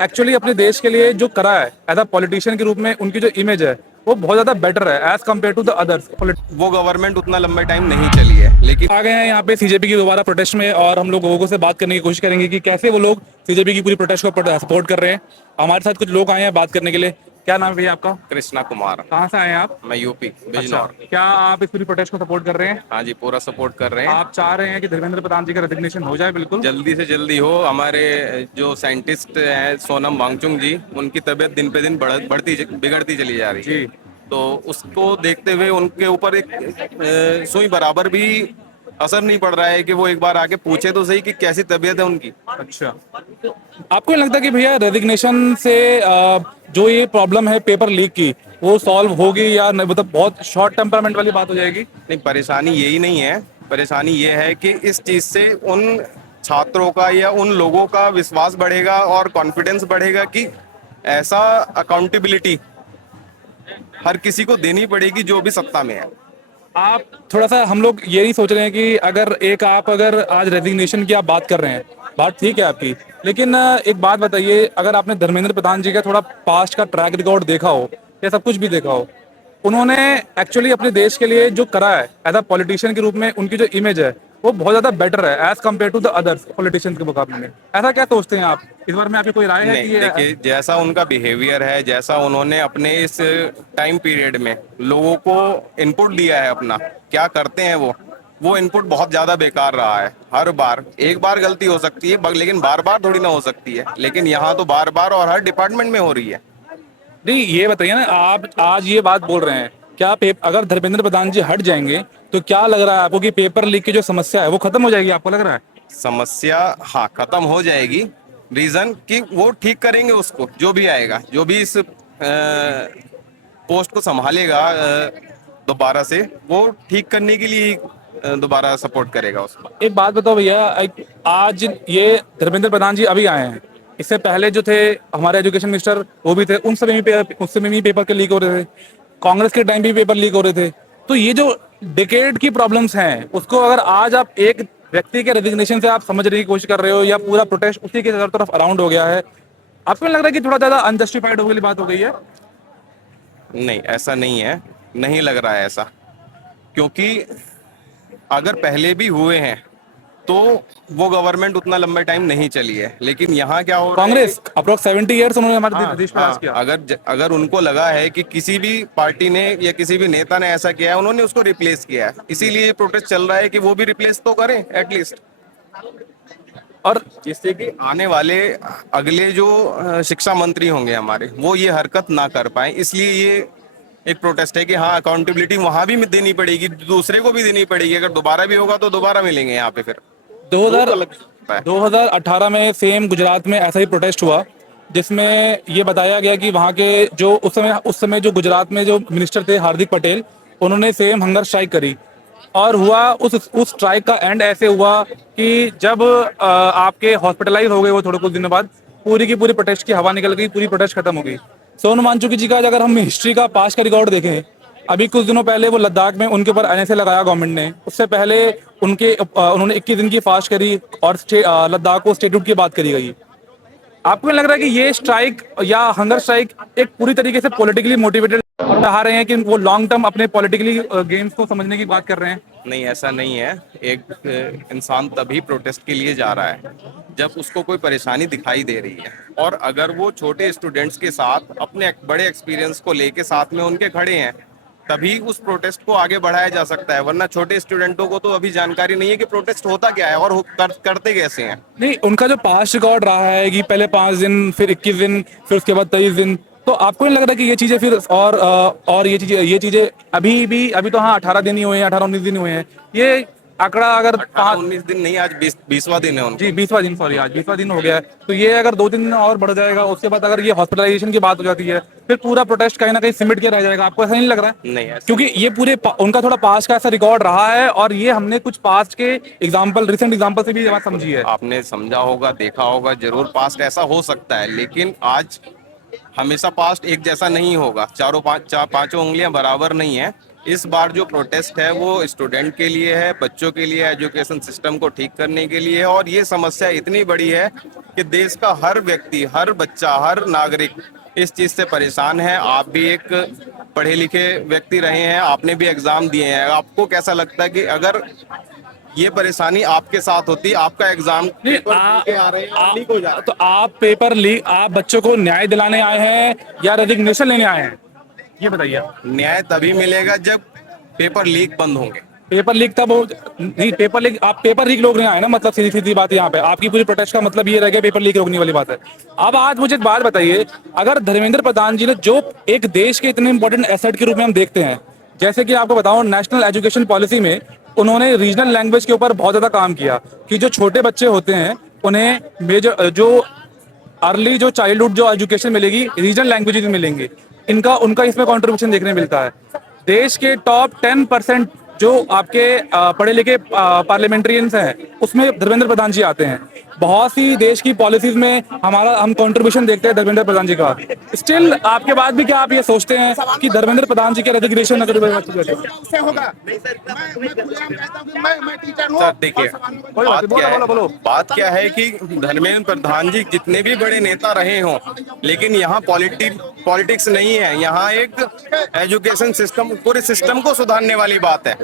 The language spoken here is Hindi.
एक्चुअली अपने देश के लिए जो करा है एज अ पॉलिटिशियन के रूप में, उनकी जो इमेज है वो बहुत ज्यादा बेटर है as compare to the others. वो गवर्नमेंट उतना लंबे टाइम नहीं चली है, लेकिन आ गए हैं यहाँ पे सीजेपी की दोबारा प्रोटेस्ट में, और हम लोग लोगों से बात करने की कोशिश करेंगे कि कैसे वो लोग सीजेपी की पूरी प्रोटेस्ट को सपोर्ट कर रहे हैं। हमारे साथ कुछ लोग आए हैं बात करने के लिए। क्या नाम है भैया आपका? कृष्णा कुमार। कहाँ से आए हैं आप? मैं यूपी अच्छा, बिजनौर। क्या आप इस पूरी प्रोटेस्ट को सपोर्ट कर रहे हैं? हाँ जी, पूरा सपोर्ट कर रहे हैं। आप चाह रहे हैं कि धर्मेंद्र प्रधान जी का रेजिग्नेशन हो जाए? बिल्कुल। जल्दी से जल्दी हो। हमारे जो साइंटिस्ट हैं सोनम वांगचुक जी, उनकी तबीयत दिन पे दिन बिगड़ती चली जा रही है। जी। तो उसको देखते हुए उनके ऊपर एक सुई बराबर भी असर नहीं पड़ रहा है कि वो एक बार आके पूछे तो सही कि कैसी तबीयत है उनकी। अच्छा, आपको नहीं लगता कि भैया रेजिग्नेशन से जो ये प्रॉब्लम है पेपर लीक की, वो सॉल्व होगी या नहीं? मतलब बहुत शॉर्ट टेम्परमेंट वाली बात हो जाएगी? नहीं, परेशानी यही नहीं है। परेशानी ये है कि इस चीज से उन छात्रों का या उन लोगों का विश्वास बढ़ेगा और कॉन्फिडेंस बढ़ेगा कि ऐसा अकाउंटेबिलिटी हर किसी को देनी पड़ेगी जो भी सत्ता में है। आप थोड़ा सा, हम लोग ये नहीं सोच रहे हैं कि अगर आज रेजिग्नेशन की आप बात कर रहे हैं, बात ठीक है आपकी, लेकिन एक बात बताइए, अगर आपने धर्मेंद्र प्रधान जी का थोड़ा पास्ट का ट्रैक रिकॉर्ड देखा हो या सब कुछ भी देखा हो, उन्होंने एक्चुअली अपने देश के लिए जो करा है एज अ पॉलिटिशियन के रूप में, उनकी जो इमेज है वो बहुत ज्यादा बेटर है as compare to the others politicians के मुकाबले में। ऐसा क्या सोचते हैं आप? इस बारे में आपकी कोई राय है कि नहीं, ये? देखिए, जैसा उनका बिहेवियर है, जैसा उन्होंने अपने इस टाइम पीरियड में लोगों को इनपुट दिया है अपना, क्या करते हैं वो इनपुट बहुत ज्यादा बेकार रहा है। हर बार एक बार गलती हो सकती है लेकिन बार बार थोड़ी ना हो सकती है। लेकिन यहाँ तो बार बार और हर डिपार्टमेंट में हो रही है। नहीं, ये बताइए ना, आप आज ये बात बोल रहे हैं, क्या अगर धर्मेंद्र प्रधान जी हट जाएंगे तो क्या लग रहा है आपको कि पेपर लीक की जो समस्या है वो खत्म हो जाएगी? आपको लग रहा है? समस्या, हाँ, खत्म हो जाएगी। रीजन कि वो ठीक करेंगे उसको, जो भी आएगा, जो भी इस पोस्ट को संभालेगा दोबारा से, वो ठीक करने के लिए ही दोबारा सपोर्ट करेगा उसको। एक बात बताओ भैया, आज ये धर्मेंद्र प्रधान जी अभी आए हैं, इससे पहले जो थे हमारे एजुकेशन मिनिस्टर वो भी थे, उस समय भी पेपर के लीक हो रहे थे, कांग्रेस के टाइम भी पेपर लीक हो रहे थे। तो ये जो डिकेड की प्रॉब्लम्स हैं उसको अगर आज आप एक व्यक्ति के रेजिग्नेशन से आप समझने की कोशिश कर रहे हो, या पूरा प्रोटेस्ट उसी के तरफ अराउंड हो गया है, आपको नहीं लग रहा है कि थोड़ा ज्यादा अनजस्टिफाइड हो गई बात हो गई है? नहीं, ऐसा नहीं है। नहीं लग रहा है ऐसा, क्योंकि अगर पहले भी हुए हैं तो वो गवर्नमेंट उतना लंबे टाइम नहीं चली है। लेकिन यहाँ क्या हो रहा है कि कांग्रेस अप्रोक्स 70 ईयर्स उन्होंने हमारे हाँ, देश पर राज हाँ, किया। अगर उनको लगा है कि किसी भी पार्टी ने या किसी भी नेता ने ऐसा किया है, उन्होंने उसको रिप्लेस किया है। इसीलिए ये प्रोटेस्ट चल रहा है कि वो भी रिप्लेस तो करें एटलीस्ट, और जिससे कि आने वाले अगले जो शिक्षा मंत्री होंगे हमारे, वो ये हरकत ना कर पाए। इसलिए ये एक प्रोटेस्ट है कि हाँ, अकाउंटेबिलिटी वहां भी देनी पड़ेगी, दूसरे को भी देनी पड़ेगी। अगर दोबारा भी होगा तो दोबारा मिलेंगे यहाँ पे फिर। दो 2000 अलग है। 2018 में सेम गुजरात में ऐसा ही प्रोटेस्ट हुआ, जिसमें ये बताया गया कि वहाँ के जो उस समय जो गुजरात में जो मिनिस्टर थे हार्दिक पटेल, उन्होंने सेम हंगर स्ट्राइक करी, और हुआ उस स्ट्राइक का एंड ऐसे हुआ कि जब आपके हॉस्पिटलाइज हो गए वो थोड़े कुछ दिनों बाद, पूरी की पूरी प्रोटेस्ट की हवा निकल गई, पूरी प्रोटेस्ट खत्म हो गई। सोनम वांगचुक जी का अगर हम हिस्ट्री का पास का रिकॉर्ड देखें, अभी कुछ दिनों पहले वो लद्दाख में उनके ऊपर एनएसए लगाया गवर्नमेंट ने, उससे पहले उन्होंने 21 दिन की फास्ट करी और लद्दाख को स्टेटहुड की बात करी गई। आपको नहीं लग रहा है कि ये स्ट्राइक या हंगर स्ट्राइक एक पूरी तरीके से पॉलिटिकली मोटिवेटेड चाह रहे हैं कि वो लॉन्ग टर्म अपने पॉलिटिकली गेम्स को समझने की बात कर रहे हैं? नहीं, ऐसा नहीं है। एक इंसान तभी प्रोटेस्ट के लिए जा रहा है जब उसको कोई परेशानी दिखाई दे रही है, और अगर वो छोटे स्टूडेंट्स के साथ अपने बड़े एक्सपीरियंस को लेके साथ में उनके खड़े हैं, तभी उस प्रोटेस्ट को आगे बढ़ाया जा सकता है। वरना छोटे स्टूडेंटों को तो अभी जानकारी नहीं है कि प्रोटेस्ट होता क्या है और करते कैसे हैं। नहीं, उनका जो पास्ट रिकॉर्ड रहा है कि पहले 5 दिन, फिर 21 दिन, फिर उसके बाद 23 दिन, तो आपको नहीं लग रहा कि ये चीजें फिर और ये चीजें अभी तो हाँ 18 दिन ही हुए हैं, 18-19 दिन हुए हैं, ये आंकड़ा अगर 18-19 दिन नहीं, आज 20वां दिन है जी उनको। 20वां दिन, सॉरी, आज 20वां दिन हो गया है, तो ये अगर 2-3 दिन और बढ़ जाएगा, उसके बाद अगर ये हॉस्पिटलाइजेशन की बात हो जाती है, फिर पूरा प्रोटेस्ट कहीं ना कहीं सिमट के रह जाएगा। आपको ऐसा नहीं लग रहा है? नहीं, ऐसा क्योंकि ये उनका थोड़ा पास्ट का ऐसा रिकॉर्ड रहा है, और ये हमने कुछ पास्ट के एग्जाम्पल, रिसेंट एग्जाम्पल से भी ये बात समझी है। आपने समझा होगा, देखा होगा जरूर। पास्ट ऐसा हो सकता है, लेकिन आज हमेशा पास्ट एक जैसा नहीं होगा। चारों पांचों उंगलियां बराबर नहीं है। इस बार जो प्रोटेस्ट है वो स्टूडेंट के लिए है, बच्चों के लिए, एजुकेशन सिस्टम को ठीक करने के लिए है। और ये समस्या इतनी बड़ी है कि देश का हर व्यक्ति, हर बच्चा, हर नागरिक इस चीज से परेशान है। आप भी एक पढ़े लिखे व्यक्ति रहे हैं, आपने भी एग्जाम दिए हैं, आपको कैसा लगता है कि अगर ये परेशानी आपके साथ होती, आपका एग्जाम नहीं, पेपर लेके आ रहे हैं और लीक हो जा रहा है, तो आप पेपर लीक, आप बच्चों को न्याय दिलाने आए हैं या रेजिग्नेशन लेने आए हैं, ये बताइए आप। न्याय तभी मिलेगा जब पेपर लीक बंद होंगे। पेपर लीक तब हो, नहीं पेपर लीक, आप पेपर लीक रोक नहीं आए ना, मतलब सीधी सीधी बात यहाँ पे आपकी पूरी प्रोटेस्ट का मतलब ये रह गया पेपर लीक रोकने वाली बात है। अब आज मुझे एक बात बताइए, अगर धर्मेंद्र प्रधान जी ने जो एक देश के इतने इंपॉर्टेंट एसेट के रूप में हम देखते हैं, जैसे कि आपको बताऊं नेशनल एजुकेशन पॉलिसी में उन्होंने रीजनल लैंग्वेज के ऊपर बहुत ज्यादा काम किया कि जो छोटे बच्चे होते हैं उन्हें मेजर जो अर्ली जो चाइल्डहुड जो एजुकेशन मिलेगी रीजनल लैंग्वेजेस में मिलेंगे, इनका उनका इसमें कंट्रीब्यूशन देखने मिलता है। देश के टॉप 10% जो आपके पढ़े लिखे पार्लियामेंट्रियंस हैं उसमें धर्मेंद्र प्रधान जी आते हैं। बहुत सी देश की पॉलिसीज में हम कंट्रीब्यूशन देखते हैं धर्मेंद्र प्रधान जी का। स्टिल आपके बाद भी क्या आप ये सोचते हैं कि धर्मेंद्र प्रधान जी के रेजिग्नेशन उससे होगा। मैं खुलेआम कहता हूं कि मैं टीचर हूं। सर देखिए, बात क्या है, बात क्या है कि धर्मेंद्र प्रधान जी जितने भी बड़े नेता रहे हों, लेकिन यहाँ पॉलिटिक्स नहीं है, यहाँ एक एजुकेशन सिस्टम, पूरे सिस्टम को सुधारने वाली बात है।